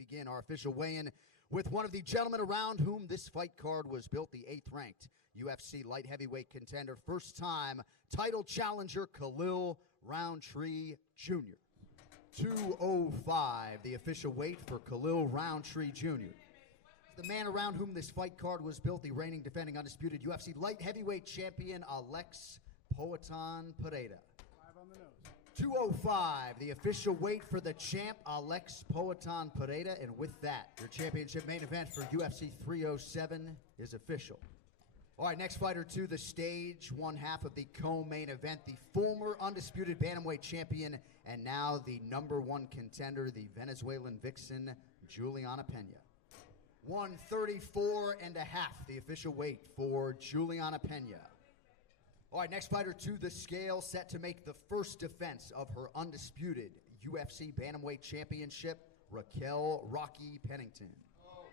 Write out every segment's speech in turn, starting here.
begin our official weigh-in with one of the gentlemen around whom this fight card was built, the 8th-ranked UFC light heavyweight contender, first-time title challenger Khalil Rountree Jr. 205, the official weight for Khalil Rountree Jr. The man around whom this fight card was built, the reigning, defending, undisputed UFC light heavyweight champion, Alex Poatan Pereira. 5 on the nose. 205, the official weight for the champ, Alex Poatan Pereira. And with that, your championship main event for UFC 307 is official. All right, next fighter to the stage, one half of the co-main event, the former undisputed bantamweight champion and now the #1 contender, the Venezuelan vixen, Juliana Pena. 134.5, the official weight for Juliana Pena. All right, next fighter to the scale, set to make the first defense of her undisputed UFC bantamweight championship, Raquel Rocky Pennington.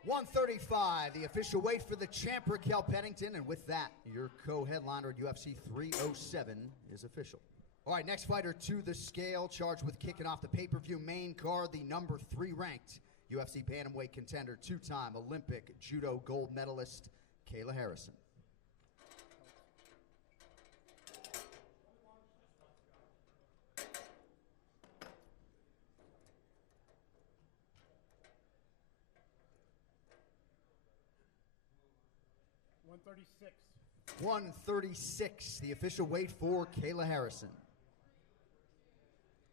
135, the official weight for the champ, Raquel Pennington. And with that, your co-headliner at UFC 307 is official. All right, next fighter to the scale, charged with kicking off the pay-per-view main card, the #3 ranked UFC bantamweight contender, two-time Olympic judo gold medalist, Kayla Harrison. $136. 136, the official weight for Kayla Harrison.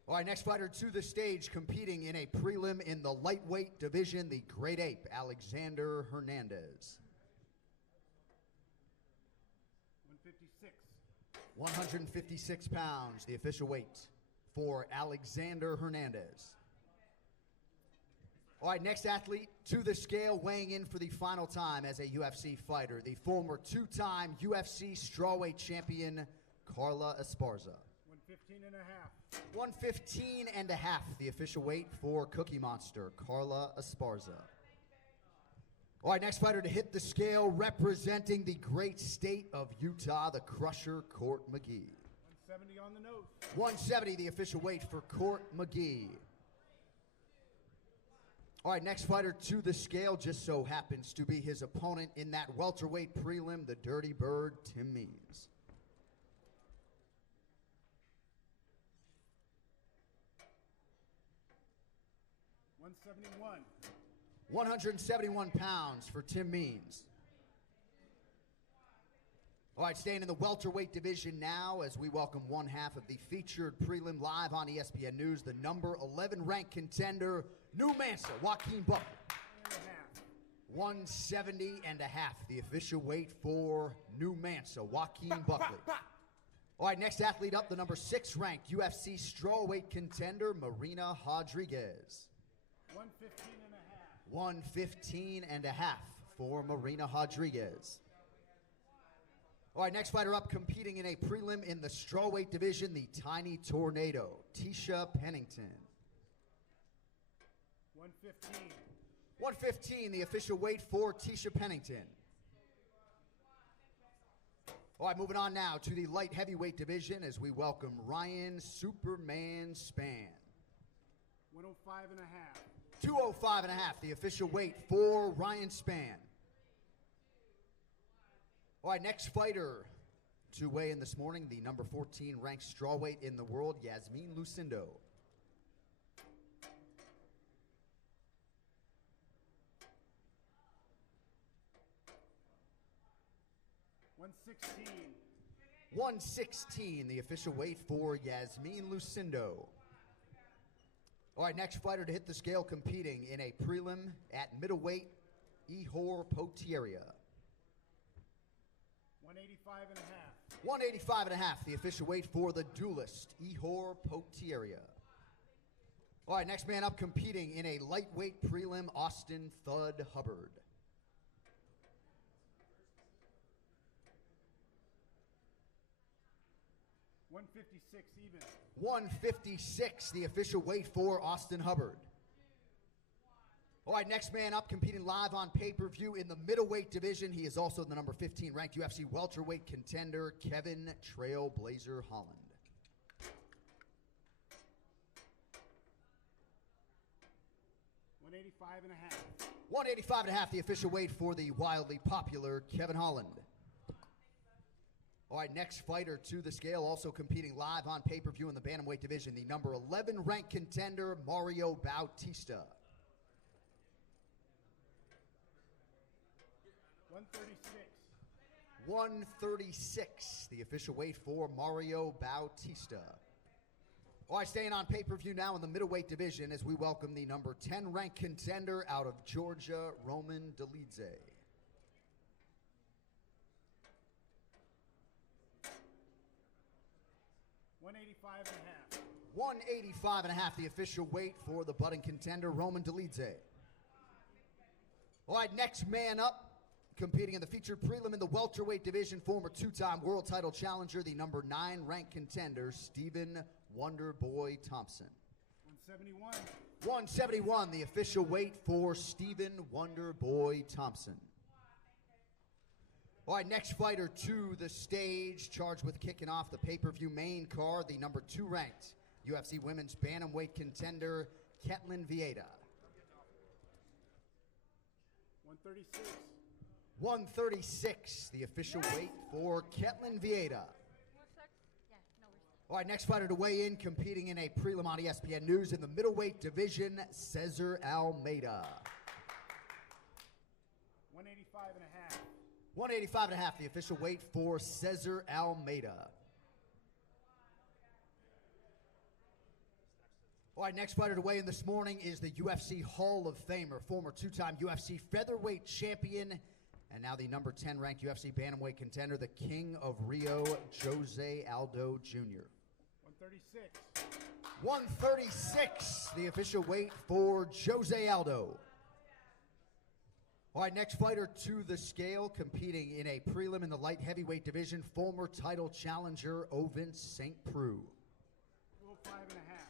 All right, next fighter to the stage, competing in a prelim in the lightweight division, the Great Ape, Alexander Hernandez. 156. 156 pounds, the official weight for Alexander Hernandez. All right, next athlete to the scale, weighing in for the final time as a UFC fighter, the former two-time UFC strawweight champion, Carla Esparza. 115.5. 115.5, the official weight for Cookie Monster, Carla Esparza. All right, next fighter to hit the scale, representing the great state of Utah, the Crusher, Court McGee. 170 on the nose. 170, the official weight for Court McGee. All right, next fighter to the scale just so happens to be his opponent in that welterweight prelim, the Dirty Bird, Tim Means. 171. 171 pounds for Tim Means. All right, staying in the welterweight division now as we welcome one half of the featured prelim live on ESPN News, the #11 ranked contender, New Mansa, Joaquin Buckley. 170.5, the official weight for New Mansa, Joaquin Buckley. All right, next athlete up, the #6 ranked UFC strawweight contender, Marina Rodriguez. 115.5. 115.5 for Marina Rodriguez. All right, next fighter up, competing in a prelim in the strawweight division, the Tiny Tornado, Tisha Pennington. 115. 115, the official weight for Tisha Pennington. All right, moving on now to the light heavyweight division as we welcome Ryan Superman Spann. 105.5. 205.5, the official weight for Ryan Spann. All right, next fighter to weigh in this morning, the #14 ranked strawweight in the world, Yasmin Lucindo. 116. 116, the official weight for Yasmin Lucindo. All right, next fighter to hit the scale, competing in a prelim at middleweight, Ihor Potieria. 185.5. 185.5, the official weight for the duelist, Ihor Potieria. All right, next man up, competing in a lightweight prelim, Austin Thud Hubbard. 156 even. 156, the official weight for Austin Hubbard. All right, next man up, competing live on pay-per-view in the middleweight division. He is also the #15 ranked UFC welterweight contender, Kevin Trailblazer Holland. 185. 185 and a half. 185 and a half, the official weight for the wildly popular Kevin Holland. All right, next fighter to the scale, also competing live on pay-per-view in the bantamweight division, the number 11 ranked contender, Mario Bautista. 136. 136, the official weight for Mario Bautista. All right, staying on pay-per-view now in the middleweight division as we welcome the number 10 ranked contender out of Georgia, Roman Dolidze. 185 and a half. 185 and a half, the official weight for the budding contender, Roman Dolidze. All right, next man up, competing in the featured prelim in the welterweight division, former two-time world title challenger, the number 9 ranked contender, Stephen Wonderboy Thompson. 171. 171, the official weight for Stephen Wonderboy Thompson. All right, next fighter to the stage, charged with kicking off the pay-per-view main card, the number 2 ranked UFC women's bantamweight contender, Ketlin Vieira. 136. 136, the official weight for Ketlin Vieira. All right, next fighter to weigh in, competing in a prelim on ESPN News in the middleweight division, Cesar Almeida. 185 and a half. 185 and a half, the official weight for Cesar Almeida. All right, next fighter to weigh in this morning is the UFC Hall of Famer, former two-time UFC featherweight champion, and now the number 10 ranked UFC bantamweight contender, the King of Rio, Jose Aldo Jr. 136. 136, the official weight for Jose Aldo. All right, next fighter to the scale, competing in a prelim in the light heavyweight division, former title challenger, Ovin St. Preux. 205 and a half.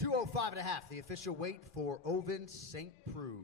205 and a half, the official weight for Ovin St. Preux.